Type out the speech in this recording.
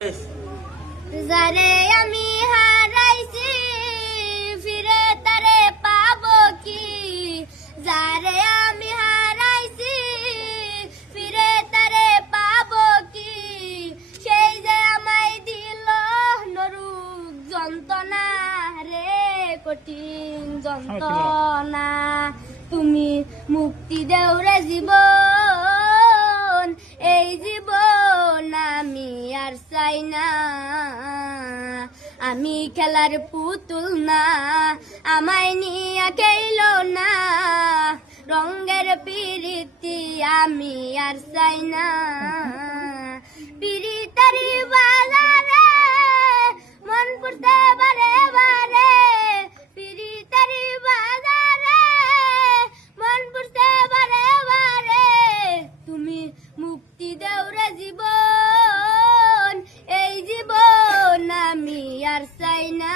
যারে আমি হারাইছি ফিরে তারে পাবো কি? যারে আমি হারাইছি ফিরে তারে পাবো কি? সেই যে আমায় দিল নরুক যন্ত্রণা রে, কঠিন যন্ত্রণা। তুমি মুক্তি দেও রে জীবন, এই জীবন আমি আর চাই না। আমি খেলার পুতুল না, আমায় নিয়ে খেলো না। রঙের পিরিতি আমি আর চাই না। পিরিতারি বাজারে মন পড়তে বারে বারে, পিরিতারি বাজারে মন পড়তে বারে বারে। তুমি মুক্তি দেও রে জীবন, এই জীবন আমি আর চাই না।